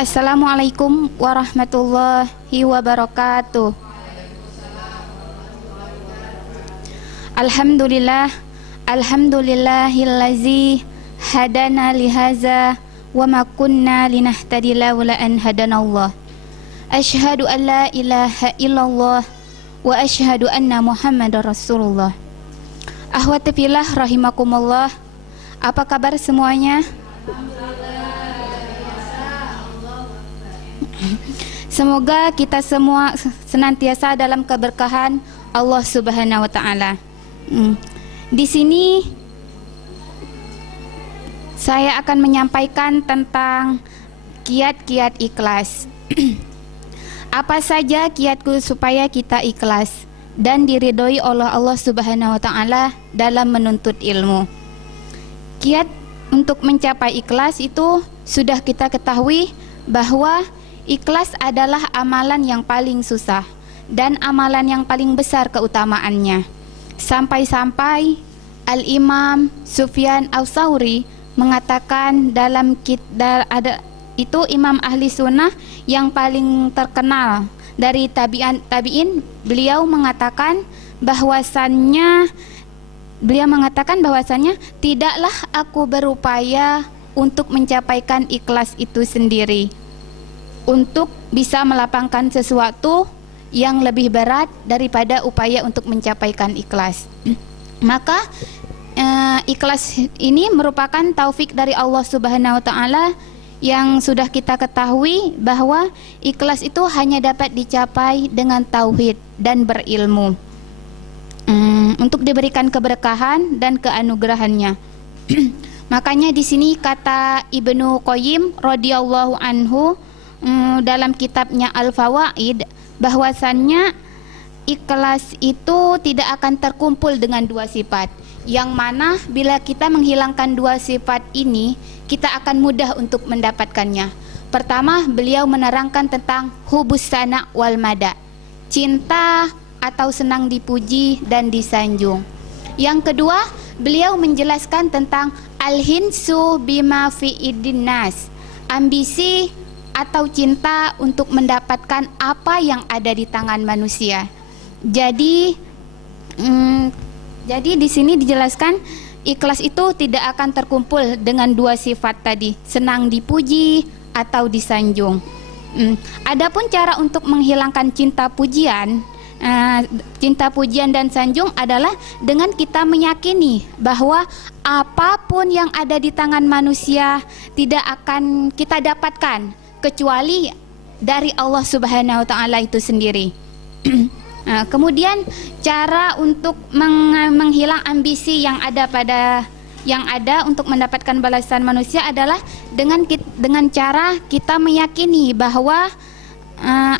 Assalamualaikum warahmatullahi wabarakatuh. Alhamdulillahillazi hadana lihaza wa ma kunna linahtadi laula an hadanallah. Asyhadu an la ilaha illallah wa asyhadu anna Muhammadar Rasulullah. Akhwati fillah rahimakumullah. Apa kabar semuanya? Semoga kita semua senantiasa dalam keberkahan Allah Subhanahu wa taala. Di sini saya akan menyampaikan tentang kiat-kiat ikhlas. Apa saja kiatku supaya kita ikhlas dan diridhoi oleh Allah Subhanahu wa taala dalam menuntut ilmu. Kiat untuk mencapai ikhlas itu sudah kita ketahui bahwa ikhlas adalah amalan yang paling susah dan amalan yang paling besar keutamaannya. Sampai-sampai Al-Imam Sufyan Ats-Tsauri mengatakan dalam itu imam ahli sunnah yang paling terkenal dari tabi'in, beliau mengatakan bahwasannya tidaklah aku berupaya untuk mencapaikan ikhlas itu sendiri, untuk bisa melapangkan sesuatu yang lebih berat daripada upaya untuk mencapaikan ikhlas. Maka ikhlas ini merupakan taufik dari Allah Subhanahu wa taala yang sudah kita ketahui bahwa ikhlas itu hanya dapat dicapai dengan tauhid dan berilmu, untuk diberikan keberkahan dan keanugerahannya. Makanya di sini kata Ibnu Qayyim radhiyallahu anhu dalam kitabnya Al-Fawaid bahwasannya ikhlas itu tidak akan terkumpul dengan dua sifat, yang mana bila kita menghilangkan dua sifat ini kita akan mudah untuk mendapatkannya. Pertama, beliau menerangkan tentang hubus sana wal mada, cinta atau senang dipuji dan disanjung. Yang kedua, beliau menjelaskan tentang al-hinsu bima fi idin nas, ambisi atau cinta untuk mendapatkan apa yang ada di tangan manusia. Jadi di sini dijelaskan ikhlas itu tidak akan terkumpul dengan dua sifat tadi, senang dipuji atau disanjung. Adapun cara untuk menghilangkan cinta pujian dan sanjung adalah dengan kita meyakini bahwa apapun yang ada di tangan manusia tidak akan kita dapatkan kecuali dari Allah Subhanahu wa taala itu sendiri. Kemudian cara untuk menghilang ambisi yang ada untuk mendapatkan balasan manusia adalah dengan cara kita meyakini bahwa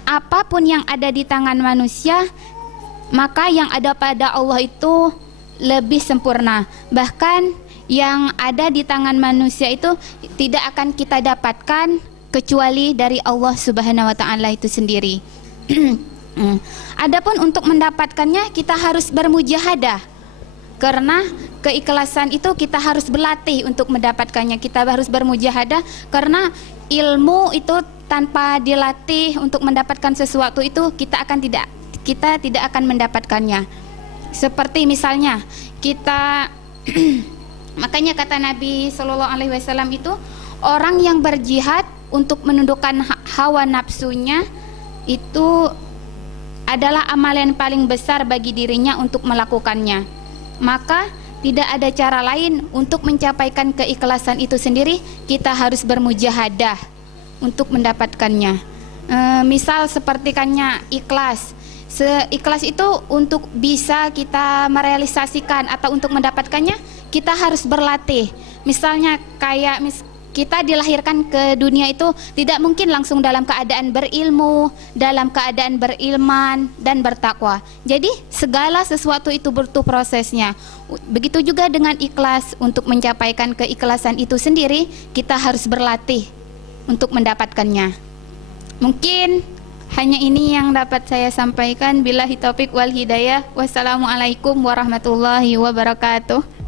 apapun yang ada di tangan manusia, maka yang ada pada Allah itu lebih sempurna. Bahkan yang ada di tangan manusia itu tidak akan kita dapatkan kecuali dari Allah Subhanahu wa taala itu sendiri. Adapun untuk mendapatkannya kita harus bermujahadah. Karena keikhlasan itu kita harus berlatih untuk mendapatkannya. Kita harus bermujahadah karena ilmu itu tanpa dilatih untuk mendapatkan sesuatu itu kita tidak akan mendapatkannya. Seperti misalnya kita makanya kata Nabi Shallallahu alaihi wasallam itu, orang yang berjihad untuk menundukkan hawa nafsunya itu adalah amalan paling besar bagi dirinya untuk melakukannya. Maka tidak ada cara lain untuk mencapaikan keikhlasan itu sendiri, kita harus bermujahadah untuk mendapatkannya. Misal seperti ikhlas. Ikhlas itu untuk bisa kita merealisasikan atau untuk mendapatkannya kita harus berlatih. Misalnya kayak kita dilahirkan ke dunia itu tidak mungkin langsung dalam keadaan berilmu, dalam keadaan berilman dan bertakwa. Jadi segala sesuatu itu butuh prosesnya. Begitu juga dengan ikhlas, untuk mencapaikan keikhlasan itu sendiri kita harus berlatih untuk mendapatkannya. Mungkin hanya ini yang dapat saya sampaikan. Billahi taufik wal hidayah. Wassalamualaikum warahmatullahi wabarakatuh.